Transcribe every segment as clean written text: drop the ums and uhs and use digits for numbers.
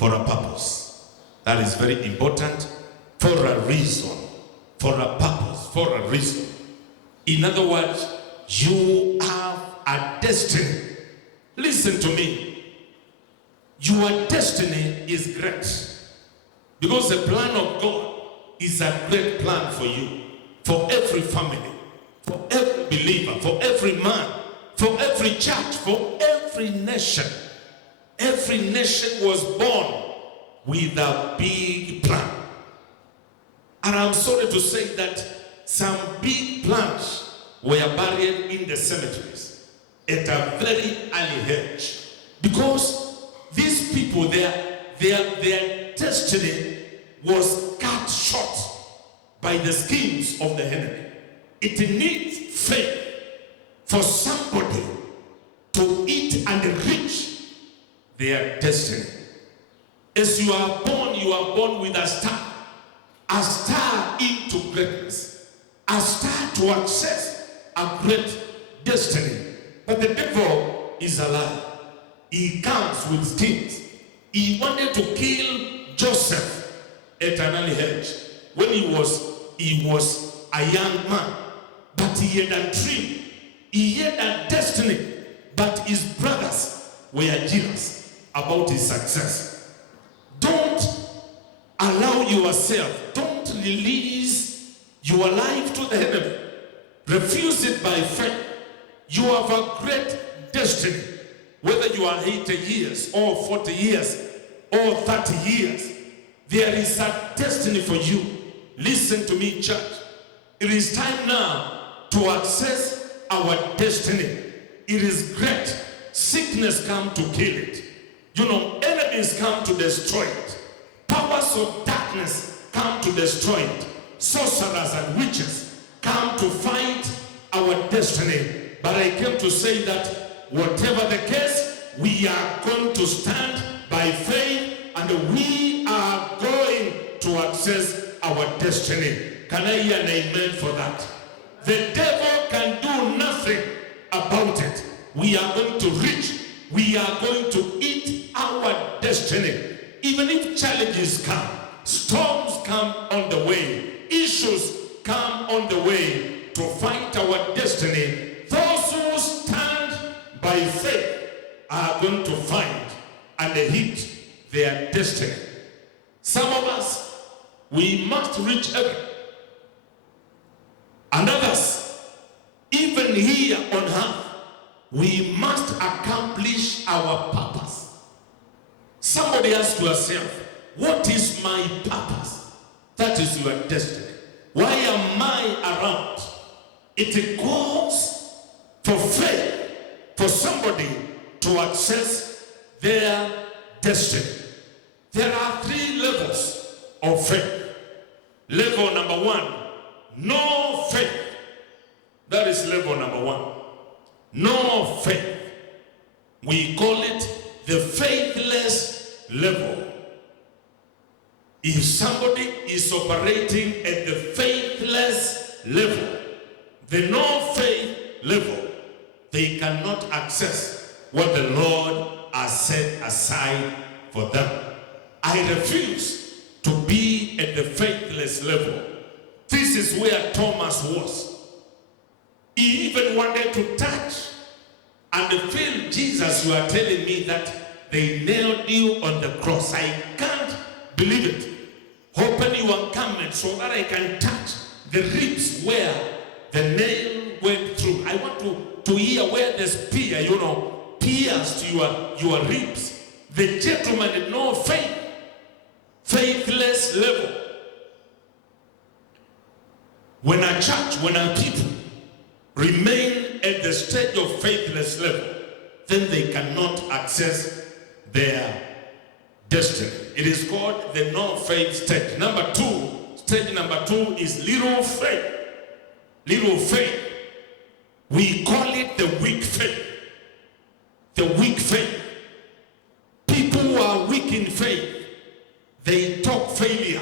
for a purpose. That is very important. For a reason. For a purpose. For a reason. In other words, you have a destiny. Listen to me. Your destiny is great. Because the plan of God is a great plan for you. For every family. For every believer. For every man. For every church. For every nation. Every nation was born with a big plan. And I'm sorry to say that some big plans were buried in the cemeteries at a very early age. Because these people, their destiny was cut short by the schemes of the enemy. It needs faith for somebody to eat and reach their destiny. As you are born with a star into greatness, a star to access a great destiny. But the devil is a liar. He comes with schemes. He wanted to kill Joseph at an early age when he was a young man, but he had a dream. He had a destiny, but his brothers were jealous about his success. Don't allow yourself, don't release your life to the enemy. Refuse it by faith. You have a great destiny. Whether you are 80 years or 40 years or 30 years, there is a destiny for you. Listen to me, church. It is time now to access our destiny. It is great. Sickness come to kill it. Enemies come to destroy it. Powers of darkness come to destroy it. Sorcerers and witches come to fight our destiny. But I came to say that whatever the case, we are going to stand by faith and we are going to access our destiny. Can I hear an amen for that? The devil can do nothing about it. We are going to reach. We are going to eat our destiny. Even if challenges come, storms come on the way, issues come on the way to fight our destiny, those who stand by faith are going to find and hit their destiny. Some of us, we must reach heaven. And others, even here on earth, we must accomplish our purpose. Somebody ask yourself, what is my purpose? That is your destiny. Why am I around? It calls for faith for somebody to access their destiny. There are 3 levels of faith. Level number 1, no faith. That is level number 1. No faith. We call it the faithless level. If somebody is operating at the faithless level, the no faith level, they cannot access what the Lord has set aside for them. I refuse to be at the faithless level. This is where Thomas was. He even wanted to touch and feel Jesus. You are telling me that they nailed you on the cross. I can't believe it. Open your garment so that I can touch the ribs where the nail went through. I want to hear where the spear, pierced your ribs. The gentleman had no faith. Faithless level. When a church, when a people remain at the stage of faithless level, then they cannot access their destiny. It is called the no faith stage. Stage number 2 is little faith. Little faith. We call it the weak faith. The weak faith. People who are weak in faith, they talk failure.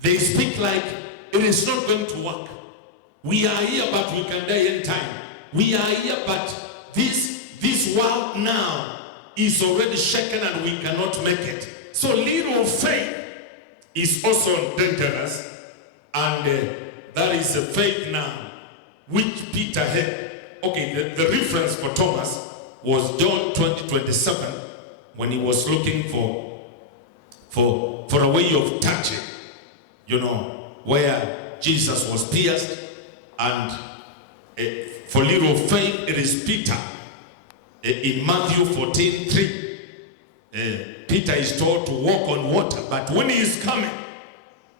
They speak like it is not going to work. We are here, but we can die in time. We are here, but this world now is already shaken and we cannot make it. So little faith is also dangerous, and that is a faith now which Peter had. Okay, the reference for Thomas was John 20:27, when he was looking for a way of touching, where Jesus was pierced, and for little faith it is Peter. In Matthew 14:3, Peter is told to walk on water, but when he is coming,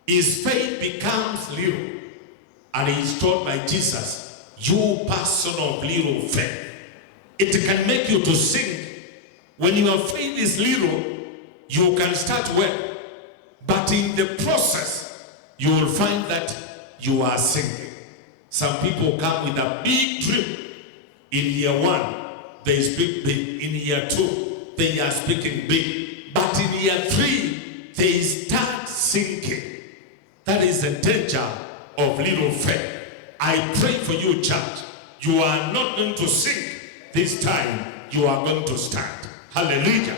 his faith becomes little, and he is told by Jesus, you person of little faith. It can make you to sink. When your faith is little, you can start well, but in the process, you will find that you are sinking. Some people come with a big dream. In year 1, they speak big. In year 2, they are speaking big. But in year 3, they start sinking. That is the danger of little faith. I pray for you, church. You are not going to sink this time. You are going to stand. Hallelujah.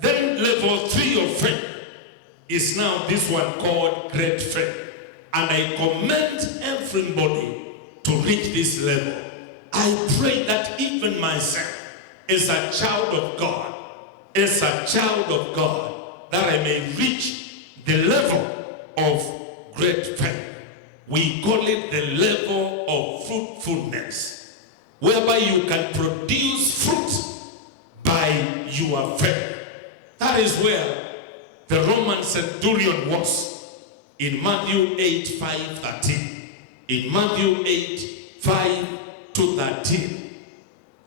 Then level 3 of faith is now this one called great faith. And I commend everybody to reach this level. I pray that even myself, as a child of God, that I may reach the level of great faith. We call it the level of fruitfulness, whereby you can produce fruit by your faith. That is where the Roman centurion was in Matthew 8:5-13. In Matthew 8:5-13,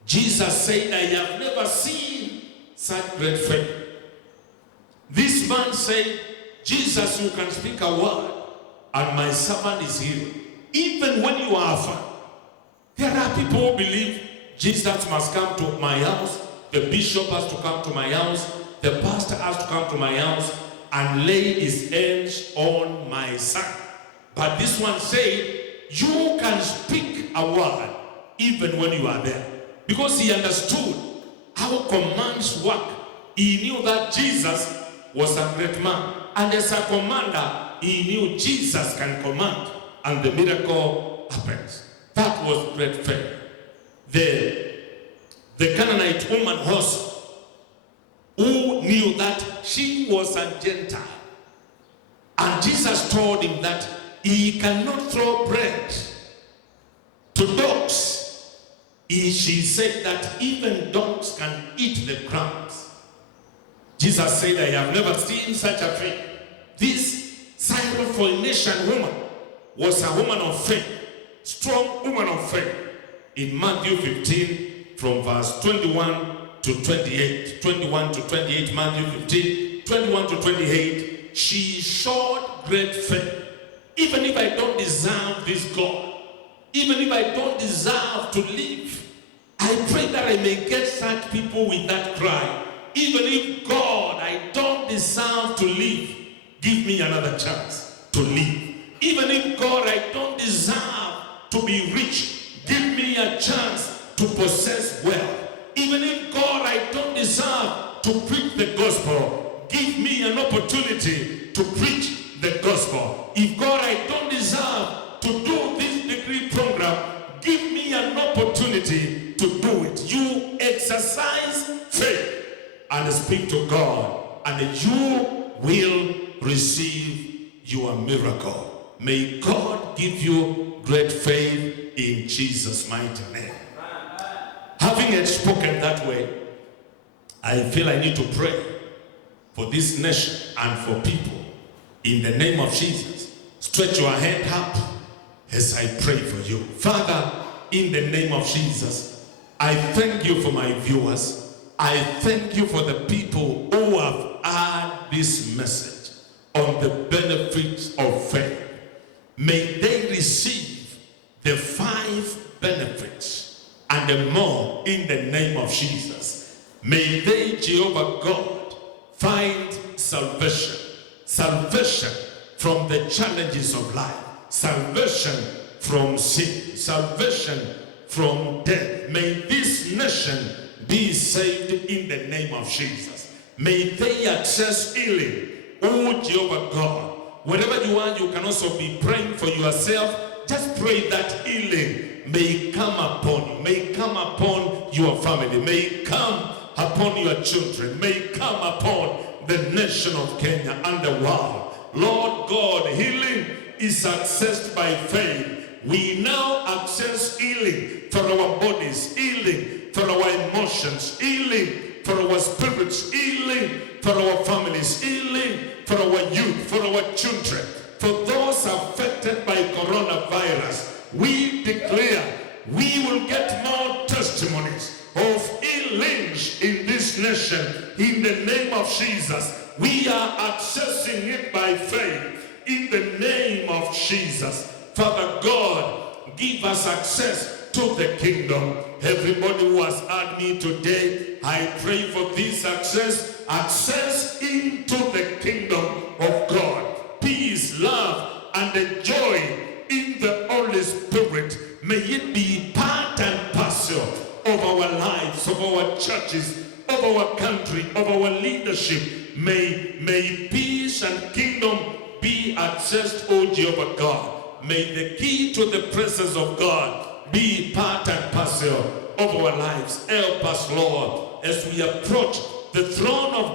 Jesus said, I have never seen such great faith. This man said, Jesus, you can speak a word, and my servant is healed. Even when you are far, there are people who believe Jesus must come to my house, the bishop has to come to my house, the pastor has to come to my house and lay his hands on my son. But this one said, you can speak a word even when you are there. Because he understood how commands work. He knew that Jesus was a great man. And as a commander, he knew Jesus can command. And the miracle happens. That was great faith. The Canaanite woman also, who knew that she was a Gentile. And Jesus told him that he cannot throw bread to dogs. She said that even dogs can eat the crumbs. Jesus said, I have never seen such a thing. This Syrophoenician woman was a woman of faith, strong woman of faith. In Matthew 15, from verse 21 to 28, 21 to 28, Matthew 15, 21 to 28, she showed great faith. Even if I don't deserve this God, even if I don't deserve to live, I pray that I may get such people with that cry. Even if, God, I don't deserve to live, give me another chance to live. Even if, God, I don't deserve to be rich, give me a chance to possess wealth. Even if, God, I don't deserve to preach the gospel, give me an opportunity to preach the gospel. If, God, I don't deserve to do this degree program, give me an opportunity to do it. You exercise faith and speak to God, and you will receive your miracle. May God give you great faith in Jesus' mighty name. Having spoken that way, I feel I need to pray for this nation and for people. In the name of Jesus, stretch your hand up as I pray for you. Father, in the name of Jesus, I thank you for my viewers. I thank you for the people who have heard this message on the benefits of faith. May they receive the 5 benefits and more in the name of Jesus. May they, Jehovah God, find salvation. Salvation from the challenges of life. Salvation from sin. Salvation from death. May this nation be saved in the name of Jesus. may they access healing. Oh Jehovah God, wherever you are, you can also be praying for yourself. Just pray that healing may come upon you, may come upon your family, may come upon your children, may come upon the nation of Kenya and the world. Lord God, healing is accessed by faith. We now access healing for our bodies, healing for our emotions, healing for our spirits, healing for our families, healing for our youth, for our children, for those affected by coronavirus. We declare we will get more testimonies of healings in this nation in the name of Jesus. We are accessing it by faith in the name of Jesus. Father God, give us access to the kingdom. Everybody who has heard me today, I pray for this access into the kingdom of God. Peace, love, and the joy in the Holy Spirit. May it be part and parcel of our lives, of our churches, of our country, of our leadership. May peace and kingdom be accessed, O Jehovah God. May the key to the presence of God be part and parcel of our lives. Help us, Lord, as we approach the throne of